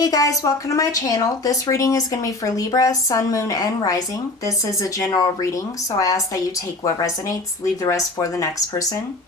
Hey guys, welcome to my channel. This reading is going to be for Libra, Sun, Moon, and Rising. This is a general reading, so I ask that you take what resonates, leave the rest for the next person.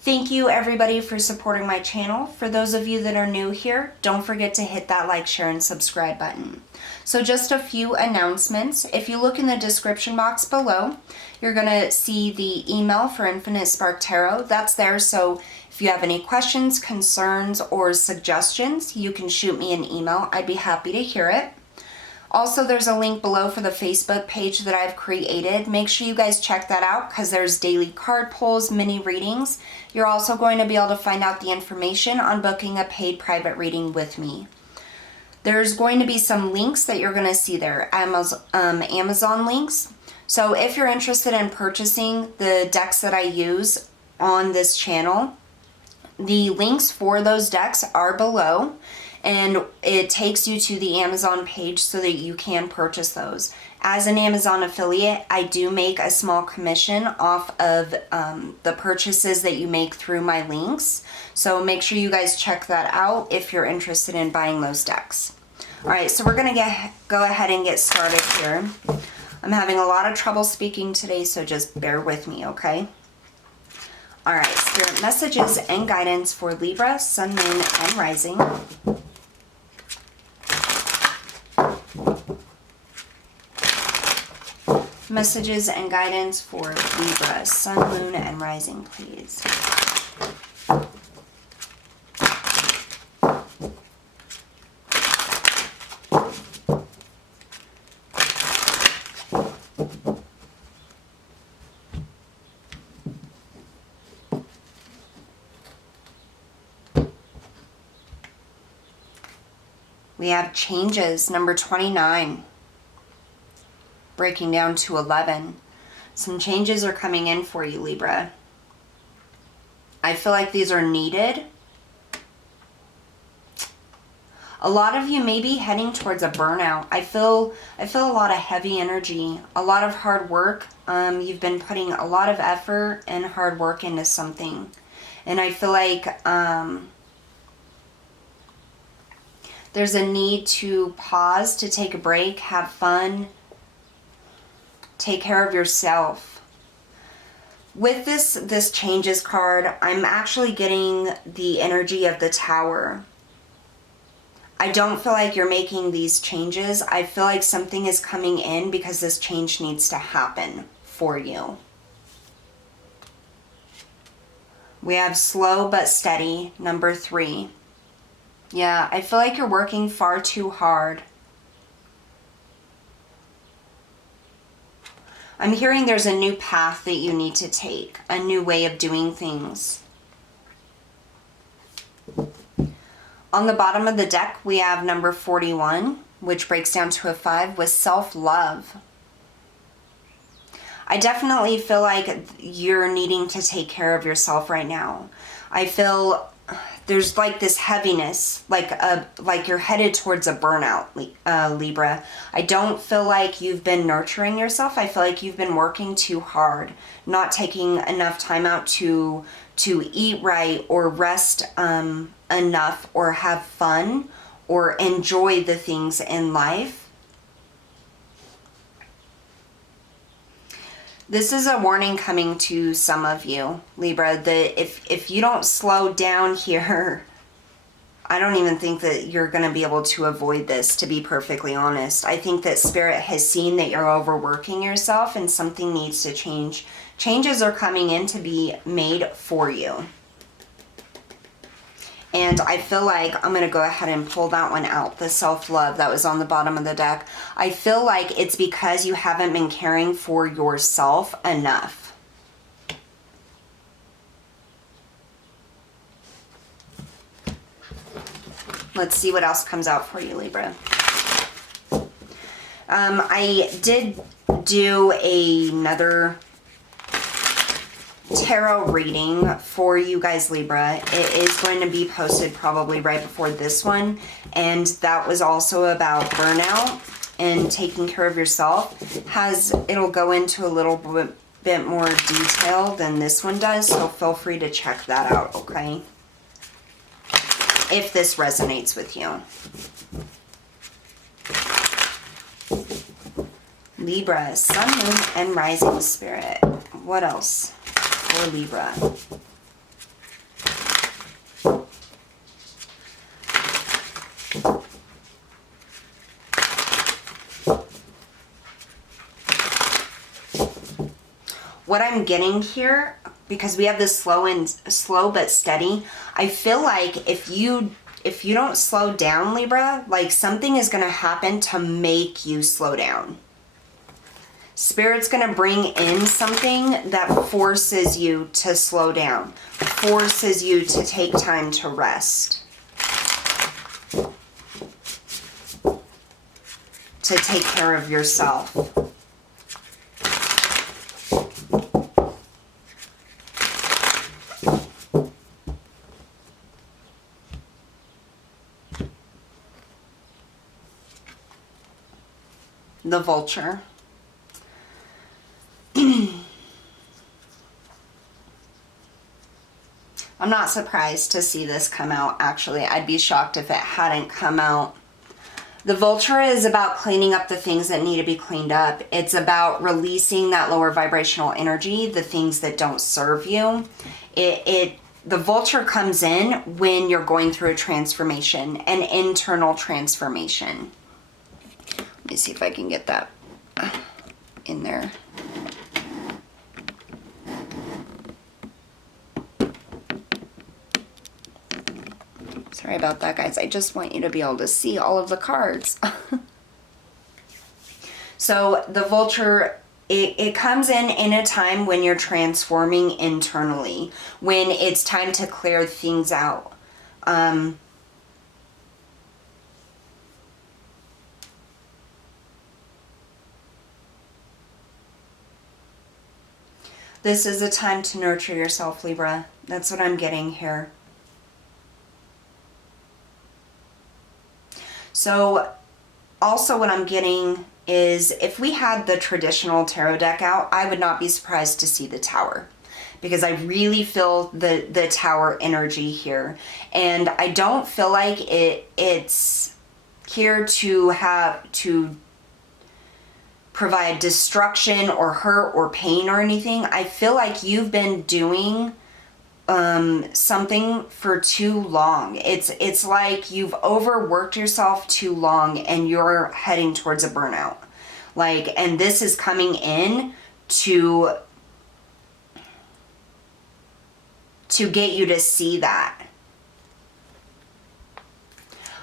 Thank you everybody for supporting my channel. For those of you that are new here, don't forget to hit that like, share, and subscribe button. So just a few announcements. If you look in the description box below, you're going to see the email for Infinite Spark Tarot. That's there, so if you have any questions, concerns, or suggestions, you can shoot me an email. I'd be happy to hear it. Also, there's a link below for the Facebook page that I've created. Make sure you guys check that out because there's daily card pulls, mini readings. You're also going to be able to find out the information on booking a paid private reading with me. There's going to be some links that you're going to see there, Amazon links. So if you're interested in purchasing the decks that I use on this channel, the links for those decks are below, and it takes you to the Amazon page so that you can purchase those. As an Amazon affiliate, I do make a small commission off of the purchases that you make through my links. So make sure you guys check that out if you're interested in buying those decks. Alright, so we're going to go ahead and get started here. I'm having a lot of trouble speaking today, so just bear with me, okay? Alright, Spirit messages and guidance for Libra, Sun, Moon, and Rising. Messages and guidance for Libra, Sun, Moon, and Rising, please. We have changes, number 29, breaking down to 11. Some changes are coming in for you, Libra. I feel like these are needed. A lot of you may be heading towards a burnout. I feel a lot of heavy energy, a lot of hard work. You've been putting a lot of effort and hard work into something. And I feel like there's a need to pause, to take a break, have fun, take care of yourself. With this changes card, I'm actually getting the energy of the Tower. I don't feel like you're making these changes. I feel like something is coming in because this change needs to happen for you. We have slow but steady, number 3. Yeah, I feel like you're working far too hard. I'm hearing there's a new path that you need to take, a new way of doing things. On the bottom of the deck, we have number 41, which breaks down to a 5 with self-love. I definitely feel like you're needing to take care of yourself right now. I feel there's like this heaviness, like you're headed towards a burnout, Libra. I don't feel like you've been nurturing yourself. I feel like you've been working too hard, not taking enough time out to eat right or rest enough or have fun or enjoy the things in life. This is a warning coming to some of you, Libra, that if you don't slow down here, I don't even think that you're going to be able to avoid this, to be perfectly honest. I think that Spirit has seen that you're overworking yourself and something needs to change. Changes are coming in to be made for you. And I feel like I'm going to go ahead and pull that one out, the self-love that was on the bottom of the deck. I feel like it's because you haven't been caring for yourself enough. Let's see what else comes out for you, Libra. I did do another tarot reading for you guys, Libra. It is going to be posted probably right before this one, and that was also about burnout and taking care of yourself. It'll go into a little bit more detail than this one does, so feel free to check that out, okay? If this resonates with you. Libra, Sun, Moon, and Rising Spirit. What else for Libra? What I'm getting here, because we have this slow but steady, I feel like if you don't slow down, Libra, like something is going to happen to make you slow down. Spirit's going to bring in something that forces you to slow down, forces you to take time to rest, to take care of yourself. The Vulture. I'm not surprised to see this come out, actually. I'd be shocked if it hadn't come out. The Vulture is about cleaning up the things that need to be cleaned up. It's about releasing that lower vibrational energy, the things that don't serve you. The Vulture comes in when you're going through a transformation, an internal transformation. Let me see if I can get that in there. Sorry about that, guys. I just want you to be able to see all of the cards. So the Vulture, it comes in a time when you're transforming internally, when it's time to clear things out. This is a time to nurture yourself, Libra. That's what I'm getting here. So also what I'm getting is if we had the traditional tarot deck out, I would not be surprised to see the Tower, because I really feel the Tower energy here. And I don't feel like it's here to provide destruction or hurt or pain or anything. I feel like you've been doing something for too long. It's like you've overworked yourself too long and you're heading towards a burnout. And this is coming in to get you to see that.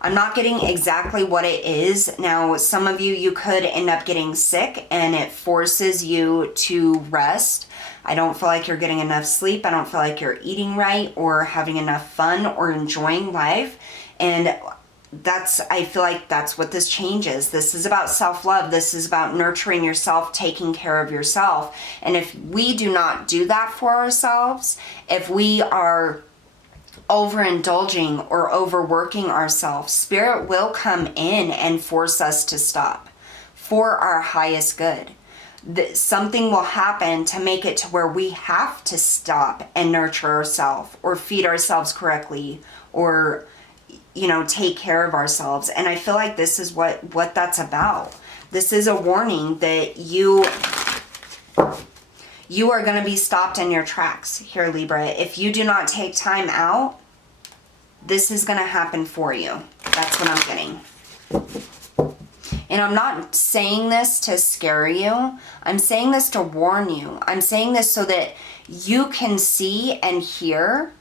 I'm not getting exactly what it is. Now, some of you could end up getting sick and it forces you to rest. I don't feel like you're getting enough sleep. I don't feel like you're eating right or having enough fun or enjoying life. And I feel like that's what this change is. This is about self-love. This is about nurturing yourself, taking care of yourself. And if we do not do that for ourselves, if we are overindulging or overworking ourselves, Spirit will come in and force us to stop for our highest good. Something will happen to make it to where we have to stop and nurture ourselves or feed ourselves correctly or, take care of ourselves. And I feel like this is what that's about. This is a warning that you are going to be stopped in your tracks here, Libra. If you do not take time out, this is going to happen for you. That's what I'm getting. And I'm not saying this to scare you. I'm saying this to warn you. I'm saying this so that you can see and hear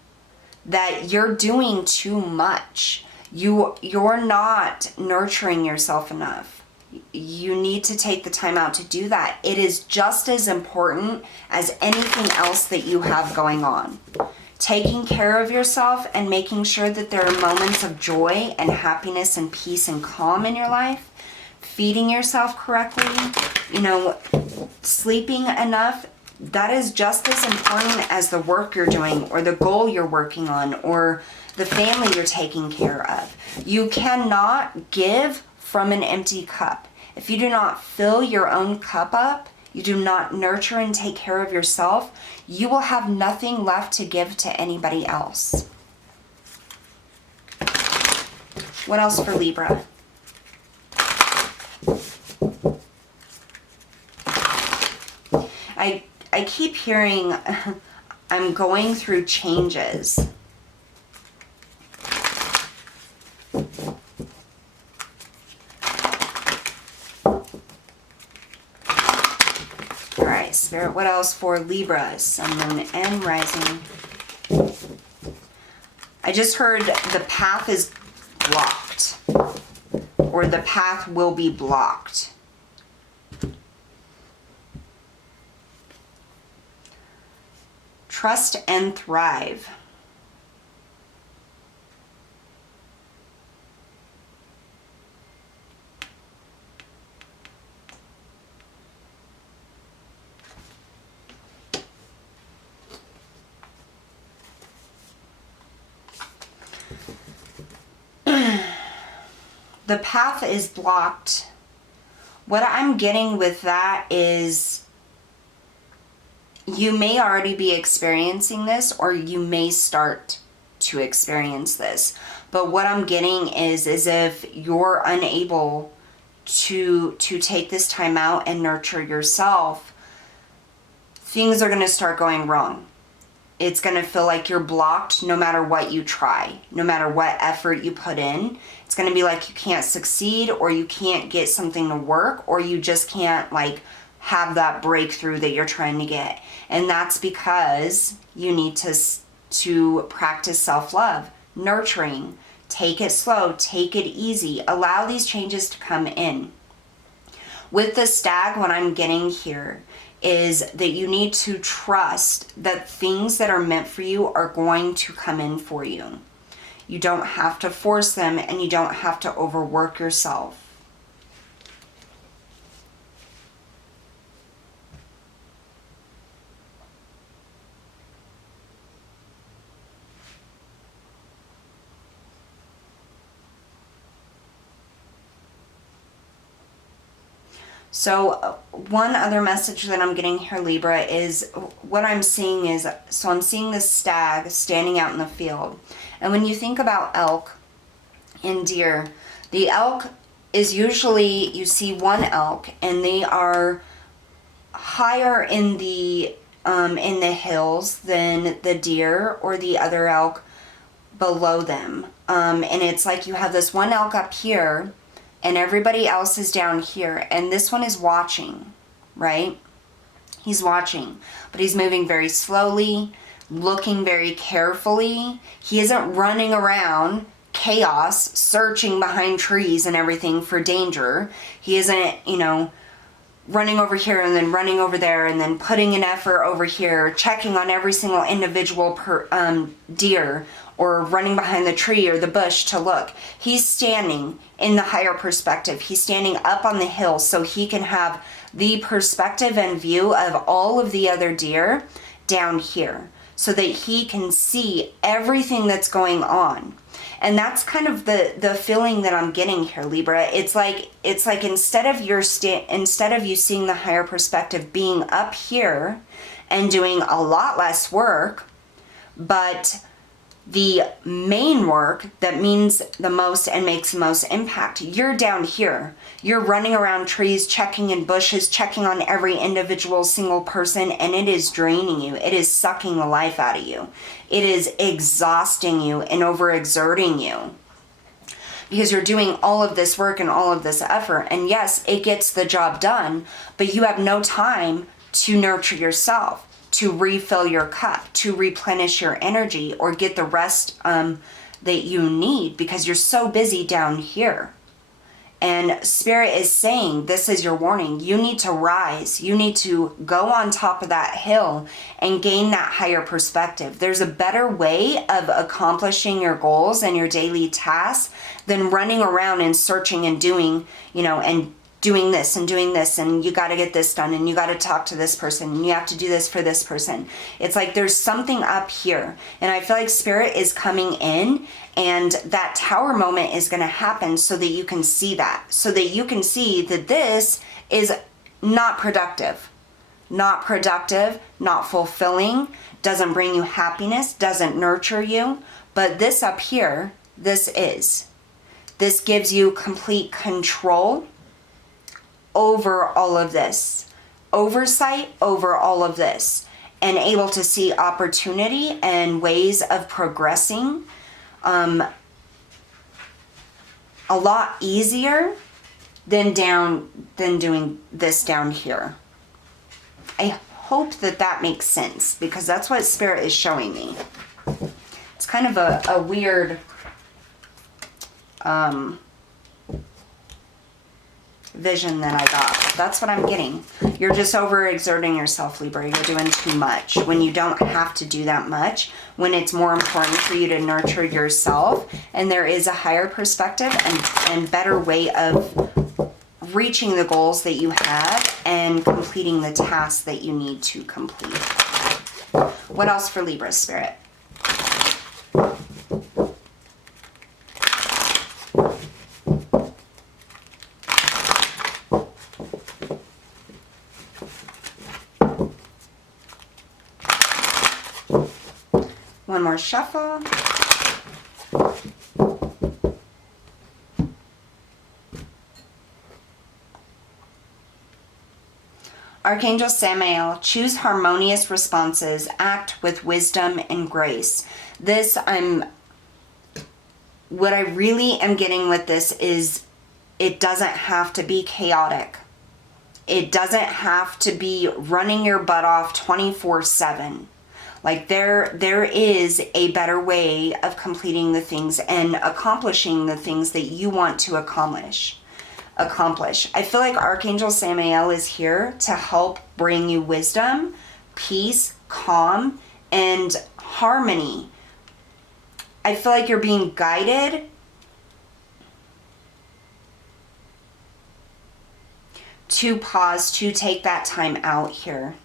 that you're doing too much. You're not nurturing yourself enough. You need to take the time out to do that. It is just as important as anything else that you have going on. Taking care of yourself and making sure that there are moments of joy and happiness and peace and calm in your life. Feeding yourself correctly, sleeping enough, that is just as important as the work you're doing or the goal you're working on or the family you're taking care of. You cannot give from an empty cup. If you do not fill your own cup up, you do not nurture and take care of yourself, you will have nothing left to give to anybody else. What else for Libra? keep hearing I'm going through changes. All right, Spirit, what else for Libra, Sun, Moon, and Rising? I just heard the path is blocked, or the path will be blocked. Trust and thrive. The path is blocked. What I'm getting with that is you may already be experiencing this, or you may start to experience this. But what I'm getting is if you're unable to take this time out and nurture yourself, things are going to start going wrong. It's going to feel like you're blocked no matter what you try, no matter what effort you put in. It's going to be like you can't succeed, or you can't get something to work, or you just can't like have that breakthrough that you're trying to get. And that's because you need to practice self-love, nurturing, take it slow, take it easy, allow these changes to come in. With the stag, what I'm getting here is that you need to trust that things that are meant for you are going to come in for you. You don't have to force them, and you don't have to overwork yourself. So one other message that I'm getting here, Libra, is what I'm seeing is, so I'm seeing this stag standing out in the field. And when you think about elk and deer, the elk is usually, you see one elk and they are higher in the hills than the deer or the other elk below them. And it's like you have this one elk up here, and everybody else is down here, and this one is watching, right? He's watching, but he's moving very slowly, looking very carefully. He isn't running around chaos, searching behind trees and everything for danger. He isn't, running over here and then running over there and then putting an effort over here, checking on every single individual deer, or running behind the tree or the bush to look. He's standing in the higher perspective. He's standing up on the hill so he can have the perspective and view of all of the other deer down here, so that he can see everything that's going on. And that's kind of the feeling that I'm getting here, Libra. It's like instead of you seeing the higher perspective, being up here and doing a lot less work, but the main work that means the most and makes the most impact, you're down here. You're running around trees, checking in bushes, checking on every individual single person, and it is draining you. It is sucking the life out of you. It is exhausting you and overexerting you, because you're doing all of this work and all of this effort. And yes, it gets the job done, but you have no time to nurture yourself, to refill your cup, to replenish your energy, or get the rest that you need, because you're so busy down here. And Spirit is saying, this is your warning. You need to rise. You need to go on top of that hill and gain that higher perspective. There's a better way of accomplishing your goals and your daily tasks than running around and searching and doing, and doing this and you got to get this done and you got to talk to this person and you have to do this for this person. It's like there's something up here, and I feel like Spirit is coming in, and that tower moment is going to happen so that you can see that, so that you can see that this is not productive, not fulfilling, doesn't bring you happiness, doesn't nurture you. But this up here, this gives you complete control over all of this. oversight over all of this and able to see opportunity and ways of progressing a lot easier than doing this down here. I hope that makes sense, because that's what Spirit is showing me. It's kind of a weird vision that I got. That's what I'm getting. You're just overexerting yourself, Libra. You're doing too much when you don't have to do that much, when it's more important for you to nurture yourself, and there is a higher perspective and better way of reaching the goals that you have and completing the tasks that you need to complete. What else for Libra, Spirit? One more shuffle. Archangel Samael, choose harmonious responses, act with wisdom and grace. What I really am getting with this is it doesn't have to be chaotic. It doesn't have to be running your butt off 24/7. Like there is a better way of completing the things and accomplishing the things that you want to accomplish. I feel like Archangel Samael is here to help bring you wisdom, peace, calm, and harmony. I feel like you're being guided to pause, to take that time out here.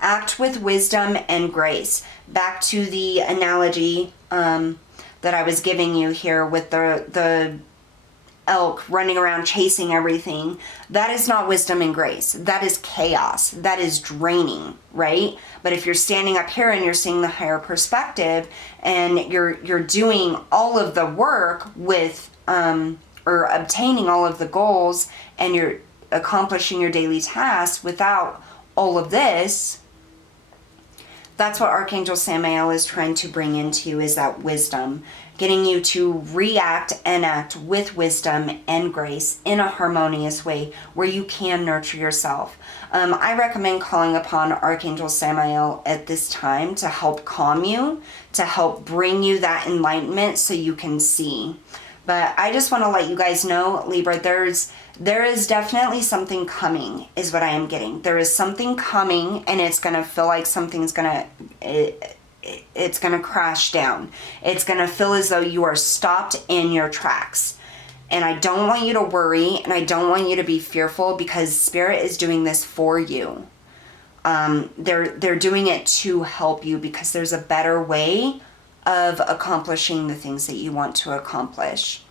Act with wisdom and grace. Back to the analogy that I was giving you here with the elk running around chasing everything. That is not wisdom and grace. That is chaos. That is draining, right? But if you're standing up here and you're seeing the higher perspective and you're doing all of the work with or obtaining all of the goals, and you're accomplishing your daily tasks without all of this, that's what Archangel Samael is trying to bring into you, is that wisdom, getting you to react and act with wisdom and grace in a harmonious way where you can nurture yourself. I recommend calling upon Archangel Samael at this time to help calm you, to help bring you that enlightenment so you can see. But I just want to let you guys know, Libra, there is definitely something coming, is what I am getting. There is something coming, and it's going to feel like something's going to... It's going to crash down. It's going to feel as though you are stopped in your tracks. And I don't want you to worry, and I don't want you to be fearful, because Spirit is doing this for you. They're doing it to help you, because there's a better way of accomplishing the things that you want to accomplish.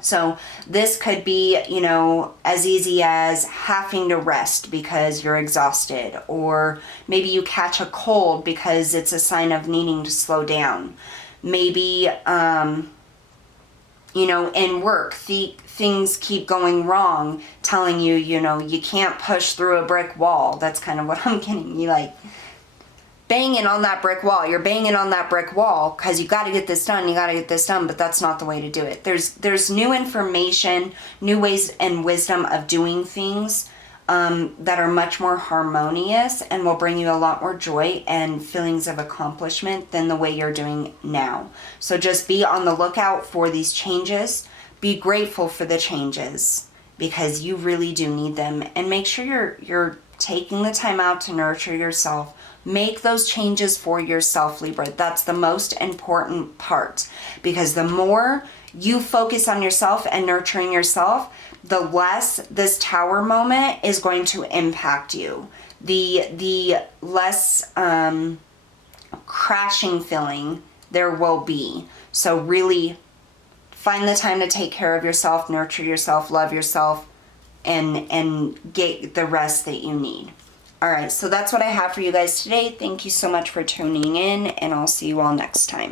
So this could be, as easy as having to rest because you're exhausted, or maybe you catch a cold because it's a sign of needing to slow down. Maybe, in work, things keep going wrong, telling you, you can't push through a brick wall. That's kind of what I'm getting. You banging on that brick wall. You're banging on that brick wall because you got to get this done, but that's not the way to do it. There's new information, new ways and wisdom of doing things that are much more harmonious and will bring you a lot more joy and feelings of accomplishment than the way you're doing now. So just be on the lookout for these changes. Be grateful for the changes, because you really do need them, and make sure you're taking the time out to nurture yourself. Make those changes for yourself, Libra. That's the most important part, because the more you focus on yourself and nurturing yourself, the less this tower moment is going to impact you. The less crashing feeling there will be. So really find the time to take care of yourself, nurture yourself, love yourself, and get the rest that you need. All right, so that's what I have for you guys today. Thank you so much for tuning in, and I'll see you all next time.